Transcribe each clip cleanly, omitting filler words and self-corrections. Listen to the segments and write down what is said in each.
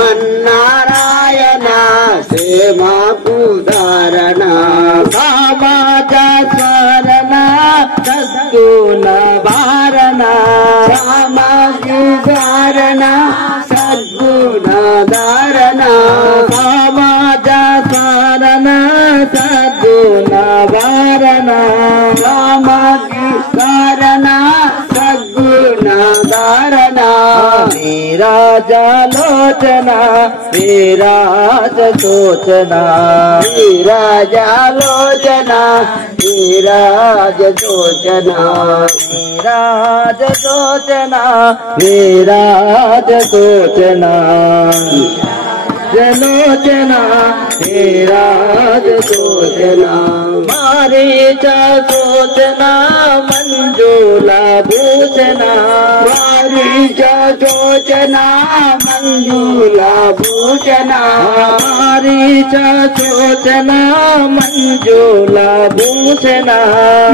శ్రీమన్నారాయణ సేవకు ధారణ సమాజ స్మరణ సద్గుణ భారణ సమాజ ధారణ సద్గుణ ధారణ సమాజ స్మరణ సద్గుణ భారణ సమాజ ధారణ సద్గుణ ధారణ విరాజాలోచన విరాజ సూచన విరాజాలోచన విరాజ సూచన విరాజ సూచన విరాజ సూచన జలోచన విరాజ సూచన మారీచ సూచన మంజుల భూషణ మారీచ సూచన మంజుల భూషణ మారీచ సూచన మంజుల భూషణ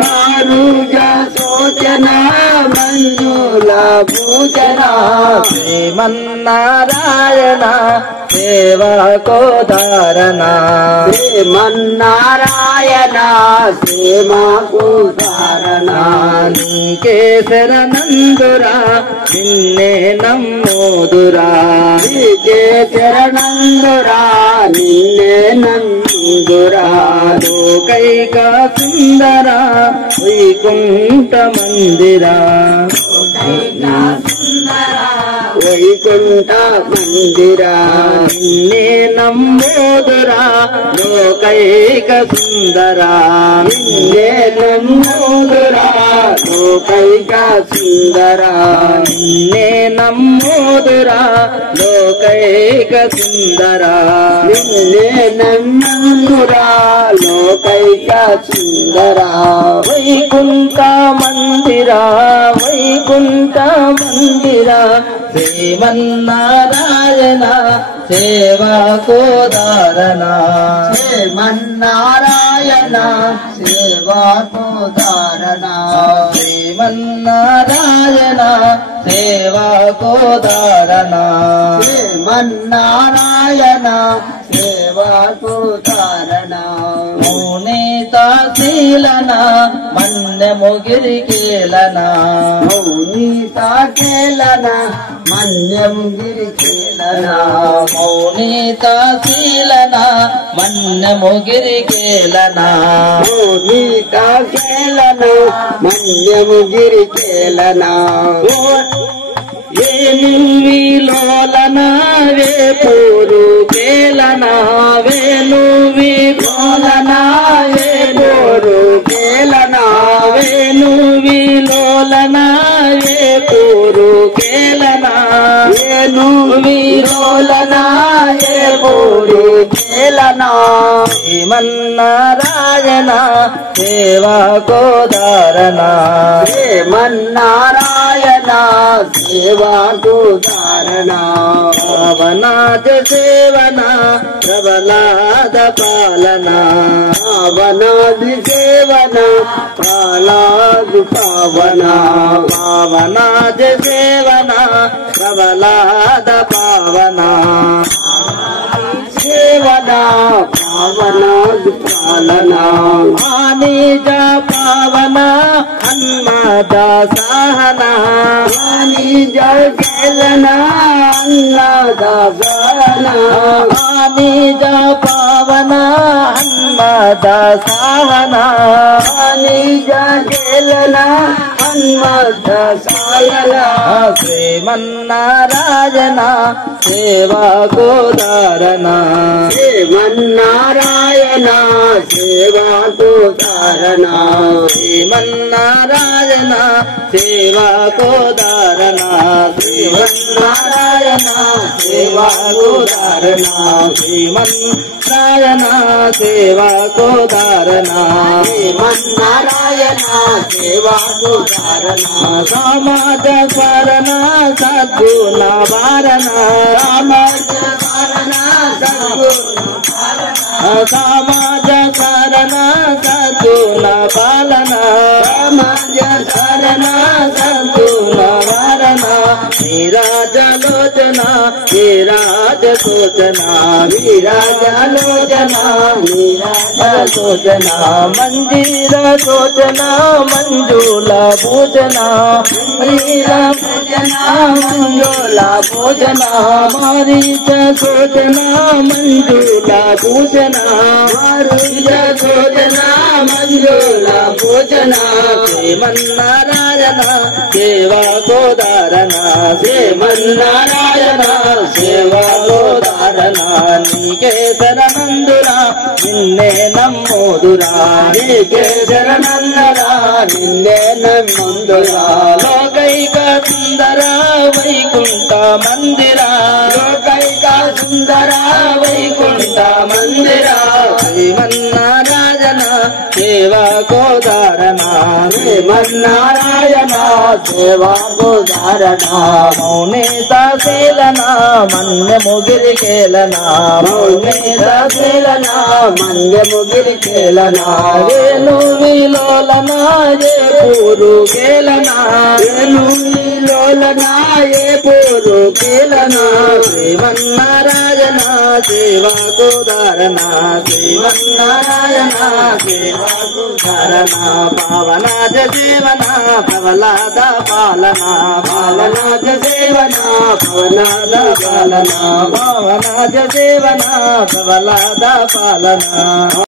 మారీచ సూచన మంజుల భూషణ శ్రీమన్నారాయణ సేవకు ధారణ శ్రీమన్నారాయణ సేవకు ధారణ నీకే శరణందురా నిన్నే నమ్మోదురా నీకే శరణందురా నిన్నే నమ్ముదురా లోకైక సుందర వైకుంఠ మందిరా వైకుంఠ మందిరా నిన్నే నమ్మోదురా లోకైక సుందరా నిన్నే నమ్మోదురా లోకైక సుందరా నిన్నే నమ్మోదురా లోకైక సుందరా నిన్నే నమ్మోదురా లోకైక సుందరా వైకుంఠ మందిరా వైకుంఠ మందిరా శ్రీమన్నారాయణ సేవకు ధారణ శ్రీమన్నారాయణ సేవకు ధారణ శ్రీమన్నారాయణ సేవకు ధారణ శ్రీమన్నారాయణ సేవకు ధారణ మౌనిత శీలన మన్యము గిరికేలన మౌనిత కేలన మన్యం గిరికేలన మౌనిత శీలన మన్యము గిరికేలన మౌనిత కేలన మన్యము గిరికేలన వేణువిలోలన వేపూరు కేలన వేణువిలోలన వేపూరు కేలన వేణువిలోలన వేపూరు కేలన వేణువిలోలన వేపూరు కేలన శ్రీమన్నారాయణ సేవకు ధారణ శ్రీమన్నారాయణ సేవకు ధారణ పవనాద సేవన ప్రబలాద పాలన పవనాద సేవన ప్రహ్లాద పవన పవనాద సేవన ప్రబలాద పవన సేవన పవనాద పాలన ఆనిజ పవన హన్మద సహన ఆనిజ కేలన అన్నద సహన ఆనిజ పవన హన్మద సహన ఆనిజ కేలన హన్మద సహన శ్రీమన్నారాయణ సేవకు ధారణ శ్రీమన్నారాయణ సేవకు ధారణ శ్రీమన్నారాయణ సేవకు ధారణ శ్రీమన్నారాయణ సేవకు ధారణ శ్రీమన్నారాయణ సేవకు ధారణ శ్రీమన్నారాయణ సేవకు ధారణ సమాజ స్మరణ సద్గుణ భారణ సమాజ స్మరణ సద్గుణ సమాజ స్మరణ సద్గుణ పాలన సమాజ స్మరణ సద్గుణ భారణ విరాజలోచన విరాజ సోచనా విరాజలోచనా విరాజ సోచనా మంజీర సోచనా మంజుల భోజనా మంజీర భోజనా మంజుల భోజనా మారీచ సోచనా మంజుల భోజనా మారీచ సోచనా మంజుల భోజనా శ్రీమన్నారాయణ సేవా గోదారణ శ్రీమన్నారాయణ సేవా గోదారణ నీకే శరణందురా నిన్నే నమ్మోదురా నీకే శరణందురా నిన్నే నమ్మోదురా లోకైక సుందర వైకుంఠ మందిరా లోకైక సుందర వైకుంఠ మందిరా శ్రీమన్నారాయణ సేవా గోదారణ శ్రీమన్నారాయణ సేవా గోదారణ మౌనేత శీలన మన్యము గిరికేలన మౌనేత శీలన మన్యము గిరికేలన వేణు విలోలన ఏ పూరు కేలన వేణు విలోలన ఏ పూరు కేలన శ్రీమన్నారాయణ సేవా గోదారణ శ్రీమన్నారాయణ సేవా గోదారణ పావనాథ సేవన ప్రవలాద పాలన పావనాథ సేవన ప్రవలాద పాలన పావనాథ సేవన ప్రవలాద పాలన